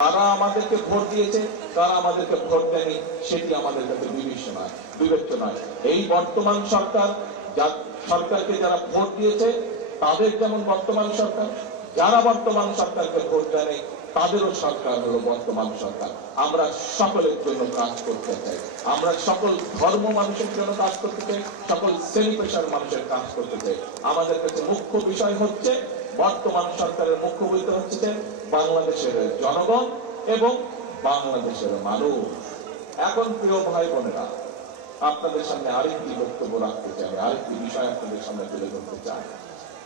কারা আমাদেরকে ভোট দিয়েছে, কারা আমাদেরকে ভোট দেয়নি, সেটি আমাদের কাছে বিবেচ্য নয়। এই বর্তমান সরকারকে যারা ভোট দিয়েছে তাদের যেমন বর্তমান সরকার, যারা বর্তমান সরকারকে ভোট দেয় তাদেরও সরকার হলো বর্তমান সরকার। আমরা সকলের জন্য কাজ করতে চাই, আমরা সকল ধর্ম মানুষের জন্য কাজ করতে চাই, সকল শ্রেণী পেশার মানুষের কাজ করতে চাই। আমাদের কাছে মুখ্য বিষয় হচ্ছে, বর্তমান সরকারের মুখ্য বলতে হচ্ছে বাংলাদেশের জনগণ এবং বাংলাদেশের মানুষ। এখন প্রিয় ভাই বোনেরা, আপনাদের সামনে আরেকটি বক্তব্য রাখতে চাই, আরেকটি বিষয় আপনাদের সামনে তুলে ধরতে চাই।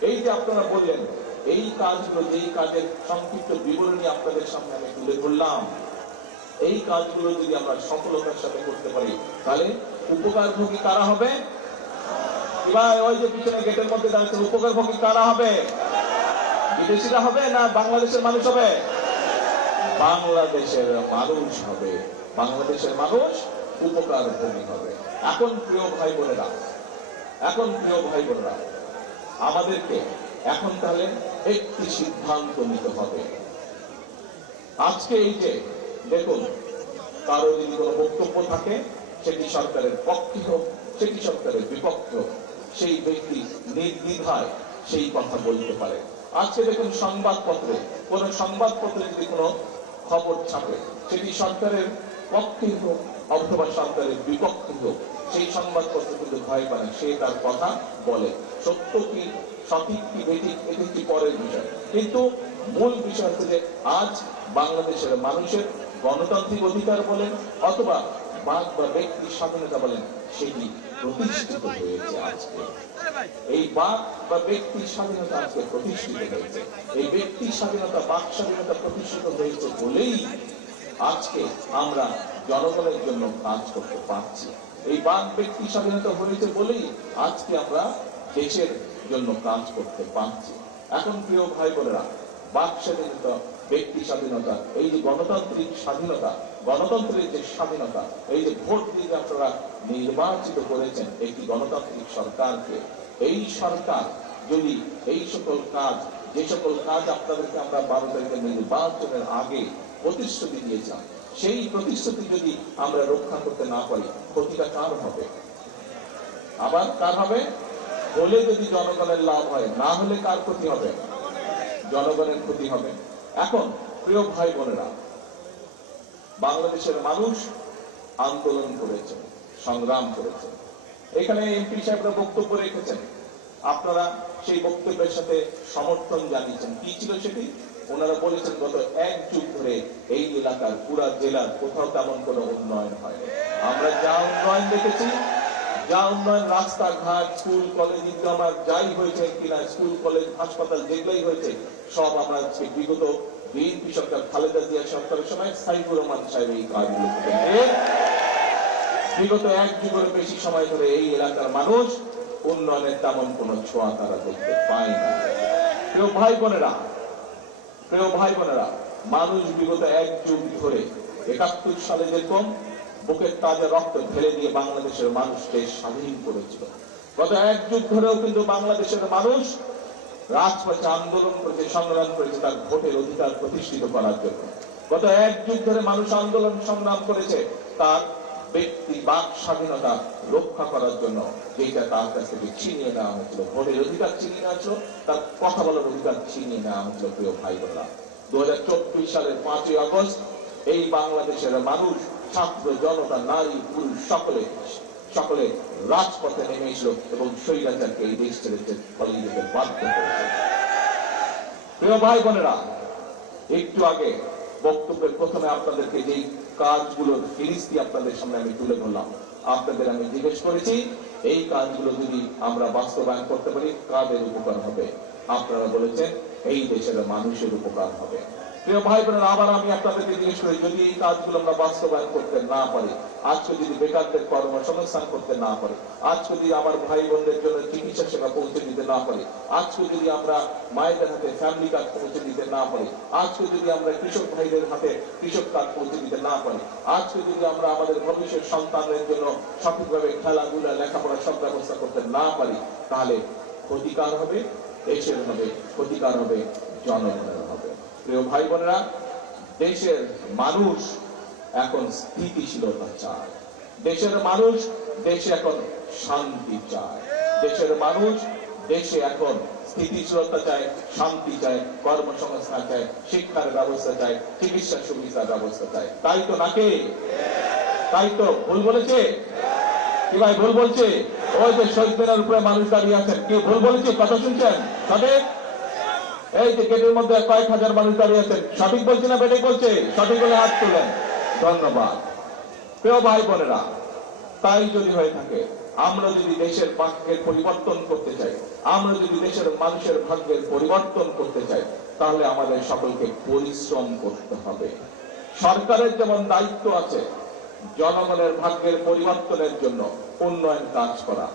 এই যে আপনারা বললেন, এই কাজগুলো, যেই কাজের সংক্ষিপ্ত বিবরণী আপনাদের সামনে আমি তুলে ধরলাম, এই কাজগুলো যদি আমরা সফলতার সাথে করতে পারি তাহলে উপকারভোগী কারা হবে? এবার ওই যে পিছনে গেটের মধ্যে দাঁড়িয়েছে, উপকারভোগী কারা হবে? বিদেশিরা হবে না বাংলাদেশের মানুষ হবে? বাংলাদেশের মানুষ হবে, বাংলাদেশের মানুষ উপকারভোগী হবে। এখন প্রিয় ভাই বোনেরা, আমাদেরকে এখন তাহলে একটি সিদ্ধান্ত নিতে হবে। আজকে এই যে দেখুন, কারো যদি কোনো বক্তব্য থাকে, সেটি সরকারের পক্ষে হোক, সেটি সরকারের বিপক্ষে হোক, সেই ব্যক্তি নির্দ্বিধায় সেই কথা বলতে পারে। আজকে দেখুন, কোন সংবাদপত্রে যদি কোনো খবর ছাপে, সেটি সরকারের পক্ষে হোক অথবা সরকারের বিপক্ষে হোক, সেই সংবাদপত্র কিন্তু ভয় পায় না, সে তার কথা বলে। সত্য কি, সঠিক কি, বেঠিক, এটি কি পরের বিষয়, কিন্তু মূল বিষয় হচ্ছে যে আজ বাংলাদেশের মানুষের গণতান্ত্রিক অধিকার বলেন অথবা বাক বা ব্যক্তির স্বাধীনতা বলেন, সেটি প্রতিষ্ঠিত হয়েছে। আজকে এই বাক বা ব্যক্তির স্বাধীনতা আজকে প্রতিষ্ঠিত হয়েছে। এই ব্যক্তির স্বাধীনতা, বাক স্বাধীনতা প্রতিষ্ঠিত হয়েছে বলেই আজকে আমরা জনগণের জন্য কাজ করতে পারছি। এই বাক ব্যক্তি স্বাধীনতা হয়েছে বলেই আজকে আমরা দেশের জন্য কাজ করতে পারছি। এখন প্রিয় ভাই বোনেরা, বাক স্বাধীনতা, ব্যক্তি স্বাধীনতা, এই যে গণতান্ত্রিক স্বাধীনতা, গণতন্ত্রের যে স্বাধীনতা, এই যে ভোট দিয়ে আপনারা নির্বাচিত করেছেন একটি গণতান্ত্রিক সরকারকে, এই সরকার যদি এই সকল কাজ, যে সকল কাজ আপনাদেরকে আমরা 12 তারিখে নির্বাচনের আগে প্রতিশ্রুতি দিয়েছিলাম, সেই প্রতিশ্রুতি যদি আমরা রক্ষা করতে না পারি, ক্ষতিটা কার হবে? আবার কার হবে? হলে যদি জনগণের লাভ হয়, না হলে কার ক্ষতি হবে? জনগণের ক্ষতি হবে। এখন প্রিয় ভাই বোনেরা, বাংলাদেশের মানুষ আন্দোলন করেছে, সংগ্রাম করেছে। এখানে এমপি সাহেবরা বক্তব্য রেখেছেন, আপনারা সেই বক্তব্যের সাথে সমর্থন জানিয়েছেন। কি ছিল সেটি? ওনারা বলেছেন, গত 1 যুগ ধরে এই এলাকার পুরা জেলার কোথাও তেমন কোনো উন্নয়ন হয়নি। আমরা যা উন্নয়ন দেখেছি, যা উন্নয়ন, রাস্তাঘাট, স্কুল কলেজ, আমার যাই হয়েছে কিনা, স্কুল কলেজ হাসপাতাল যেগুলোই হয়েছে, সব আমরা বিগত বিএনপি সরকার, খালেদা জিয়া সরকারের সময় সাইফুর রহমান সাহেব এই কাজগুলো করেন। বিগত 1 যুগের বেশি সময় ধরে এই এলাকার মানুষ উন্নয়নের তেমন কোনো ছোঁয়া তারা দেখতে পায় না। প্রিয় ভাই বোনেরা, মানুষ বিগত 1 যুগ ধরে 71 সালে যেরকম বুকের তাজা রক্ত ঢেলে দিয়ে বাংলাদেশের মানুষকে স্বাধীন করেছিল, গত 1 যুগ ধরেও কিন্তু বাংলাদেশের মানুষ রাজপথে আন্দোলন করেছে, সংগ্রাম করেছে তার ভোটের অধিকার প্রতিষ্ঠিত করার জন্য। গত 1 যুগ ধরে মানুষ আন্দোলন সংগ্রাম করেছে তার ব্যক্তি বাক স্বাধীনতা রক্ষা করার জন্য, যেটা তার কাছ থেকে ছিনিয়ে নেওয়া হয়েছিল। ভোটের অধিকার ছিনিয়ে নেওয়া হয়েছিল, তার কথা বলার অধিকার ছিনিয়ে নেওয়া হয়েছিল। প্রিয় ভাই বোনেরা, 2024 সালের 5ই আগস্ট এই বাংলাদেশের মানুষ, ছাত্র জনতা, নারী পুরুষ সকলে রাজপথে নেমে এসেছিল এবং স্বৈরাচারকে এই দেশ ছেড়ে পালিয়ে যেতে বাধ্য করেছে। প্রিয় ভাই বোনেরা, একটু আগে বক্তব্যের প্রথমে আপনাদেরকে যেই কাজগুলোর ফিরিস্তি আপনাদের সামনে আমি তুলে ধরলাম, আপনাদের আমি জিজ্ঞেস করেছি, এই কাজগুলো যদি আমরা বাস্তবায়ন করতে পারি কাদের উপকার হবে? আপনারা বলেছেন এই দেশের মানুষের উপকার হবে। প্রিয় ভাই বোনেরা, আবার আমি আপনাদেরকে জিজ্ঞেস করি, যদি এই কাজগুলো আমরা বাস্তবায়ন করতে না পারি, আজকে যদি বেকারদের কর্মসংস্থান করতে না পারি, আজকে যদি আমার ভাই বোনদের জন্য চিকিৎসা সেবা পৌঁছে দিতে না পারি, আজকে যদি আমরা মায়েদের হাতে ফ্যামিলি কার্ড পৌঁছে দিতে না পারি, আজকে যদি আমরা কৃষক ভাইদের হাতে কৃষক কার্ড পৌঁছে দিতে না পারি, আজকে যদি আমরা আমাদের ভবিষ্যৎ সন্তানদের জন্য সঠিকভাবে খেলাধুলা, লেখাপড়া সব ব্যবস্থা করতে না পারি, তাহলে ক্ষতিকার হবে দেশের, হবে ক্ষতিকার হবে জনগণের হবে। প্রিয় ভাই বোনেরা, দেশের মানুষ এখন স্থিতিশীলতা চায়, দেশের মানুষ দেশে এখন শান্তি চায়, দেশের মানুষ দেশে এখন স্থিতিশীলতা চায়, শান্তি চায়, কর্মসংস্থান চায়, শিক্ষার ব্যবস্থা চায়, চিকিৎসা সুবিধার ব্যবস্থা চায়। তাই তো নাকি? তাই তো ভুল বলেছে কি ভাই? ভুল বলছে? ওই যে শহীদ মিনারের উপরে মানুষ দাঁড়িয়ে আছেন, কে ভুল বলেছে? কথা শুনছেন? সঠিক? এই যে গেটের মধ্যে কয়েক হাজার মানুষ দাঁড়িয়ে আছেন, সঠিক বলছে না বেঠিক বলছে? সঠিক বলে হাত তুলেন। ধন্যবাদ। প্রিয় ভাই বোনেরা, তাই যদি হয়ে থাকে, আমরা যদি দেশের ভাগ্যের পরিবর্তন করতে চাই, আমরা যদি দেশের মানুষের ভাগ্যের পরিবর্তন করতে চাই, তাহলে আমাদের সকলকে পরিশ্রম করতে হবে। সরকারের যেমন দায়িত্ব আছে জনগণের ভাগ্যের পরিবর্তনের জন্য উন্নয়ন কাজ করা,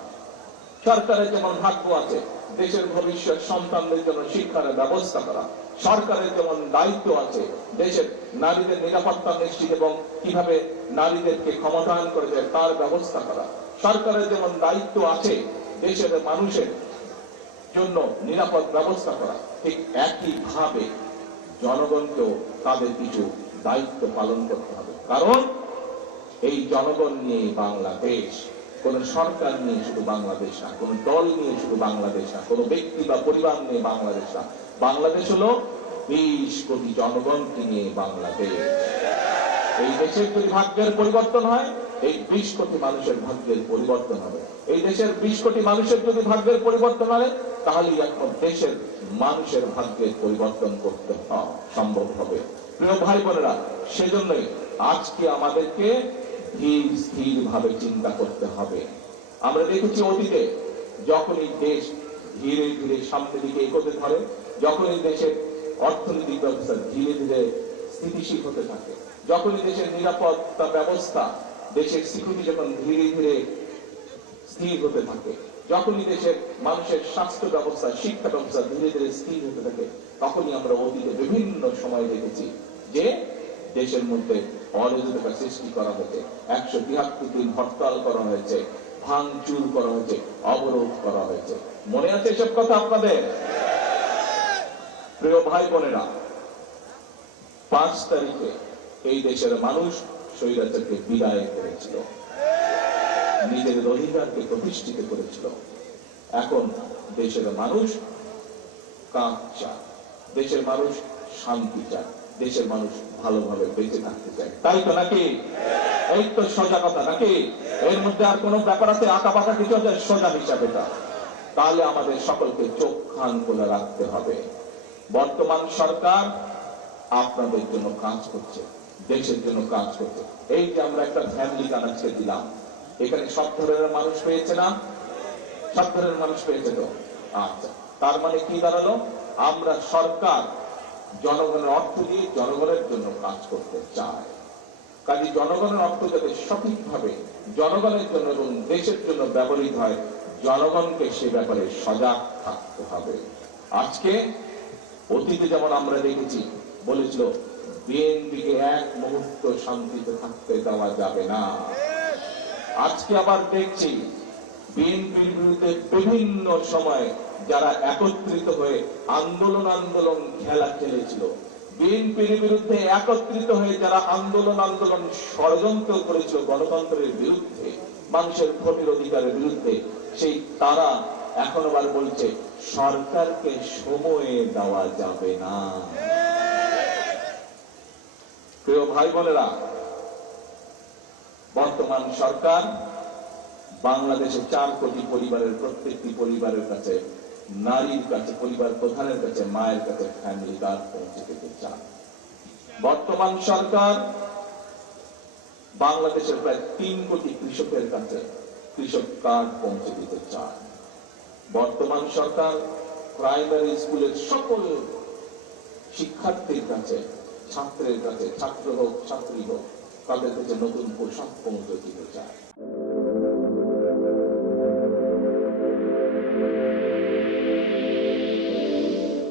সরকারের যেমন ভাগ্য আছে দেশের ভবিষ্যৎ সন্তানদের জন্য শিক্ষার ব্যবস্থা করা, সরকারের যেমন দায়িত্ব আছে দেশের নারীদের নিরাপত্তা নিশ্চিত এবং কিভাবে নারীদেরকে ক্ষমতায়ন করে যায় তার ব্যবস্থা করা, সরকারের যেমন দায়িত্ব আছে দেশের মানুষের জন্য নিরাপদ ব্যবস্থা করা, ঠিক একইভাবে জনগণকেও তাদের কিছু দায়িত্ব পালন করতে হবে। কারণ এই জনগণ নিয়ে বাংলাদেশ, কোন সরকার নিয়ে শুধু বাংলাদেশ না, কোন দল নিয়ে শুধু বাংলাদেশ না, কোন ব্যক্তি বা পরিবার নিয়ে বাংলাদেশ না, বাংলাদেশ হলো 20 কোটি জনগণকে নিয়ে বাংলাদেশ। এই দেশের যদি ভাগ্যের পরিবর্তন হয়, এই 20 কোটি মানুষের ভাগ্যের পরিবর্তন হবে। এই দেশের 20 কোটি মানুষের যদি ভাগ্যের পরিবর্তন হয়, তাহলে এখন দেশের মানুষের ভাগ্যের পরিবর্তন করতে সম্ভব হবে। প্রিয় ভাই বোনেরা, সেজন্যই আজকে আমাদেরকে ধীর স্থির ভাবে চিন্তা করতে হবে। আমরা দেখেছি অতীতে যখনই দেশ ধীরে ধীরে সামনের দিকে এগোতে ধরে, যখনই দেশের অর্থনৈতিক ব্যবস্থা ধীরে ধীরে স্থিতিশীল হতে থাকে, যখনই দেশের নিরাপত্তা ব্যবস্থা, দেশের সিকিউরিটি যখন ধীরে ধীরে স্থির হতে থাকে, যখনই দেশের মানুষের স্বাস্থ্য ব্যবস্থা, শিক্ষা ব্যবস্থা ধীরে ধীরে স্থির হতে থাকে, তখনই আমরা অতীতে বিভিন্ন সময় দেখেছি যে দেশের মধ্যে অরাজকতা সৃষ্টি করা হয়েছে, 173 দিন হরতাল করা হয়েছে, ভাঙচুর করা হয়েছে, অবরোধ করা হয়েছে। মনে আছে এসব কথা আপনাদের? প্রিয় ভাই বোনেরা, 5 তারিখে এই দেশের মানুষ স্বৈরাচারকে বিদায় করেছিল, নিজের অধিকারকে প্রতিষ্ঠিত করেছিল। এখন দেশের মানুষ কাজ চায়, দেশের মানুষ শান্তি চায়, দেশের মানুষ ভালোভাবে বেঁচে থাকতে চায়। তাই তো নাকি? এই তো সোজা কথা নাকি? এর মধ্যে আর কোন ব্যাপার আছে আঁকা পাকা কিছু আছে? সোজা হিসাবে তা। তাহলে আমাদের সকলকে চোখ কান খোলা রাখতে হবে। বর্তমান সরকার আপনাদের জন্য কাজ করছে, দেশের জন্য কাজ করছে। এই যে আমরা একটা ফ্যামিলি কানেকশন দিলাম, এখানে সব ধরনের মানুষ পেয়েছে না? সব ধরনের মানুষ পেয়েছে তো? আচ্ছা, তার মানে কি দাঁড়ালো? আমরা সরকার জনগণের অর্থ দিয়ে জনগণের জন্য কাজ করতে চায়। কাজে জনগণের অর্থ যাতে সঠিকভাবে জনগণের জন্য এবং দেশের জন্য ব্যবহৃত হয়, জনগণকে সে ব্যাপারে সজাগ থাকতে হবে। আজকে অতীতে যেমন আমরা দেখেছি, বলেছিল বিএনপিকে এক মুহূর্ত শান্তিতে থাকতে দেওয়া যাবে না। আজকে আবার দেখছি বিএনপির বিরুদ্ধে বিভিন্ন সময় যারা একত্রিত হয়ে আন্দোলন খেলা খেলেছিল, বিএনপির বিরুদ্ধে একত্রিত হয়ে যারা আন্দোলন ষড়যন্ত্র করেছিল গণতন্ত্রের বিরুদ্ধে, মানুষের ভোটের অধিকারের বিরুদ্ধে, সেই তারা এখন আবার বলছে সরকারকে সময় দেওয়া যাবে না। প্রিয় ভাই বোনেরা, বর্তমান সরকার বাংলাদেশে 4 কোটি পরিবারের প্রত্যেকটি পরিবারের কাছে, নারীর কাছে, পরিবার প্রধানের কাছে, মায়ের কাছে ফ্যামিলি কার্ড পৌঁছে দিতে চান। বর্তমান সরকার বাংলাদেশের প্রায় 3 কোটি কৃষকের কাছে কৃষক কার্ড পৌঁছে দিতে চান। বর্তমান সরকার প্রাইমারি স্কুলের সকল শিক্ষার্থীর কাছে, ছাত্রের কাছে, ছাত্র হোক ছাত্রী হোক, তাদের কাছে নতুন পোশাক পৌঁছে দিতে চায়।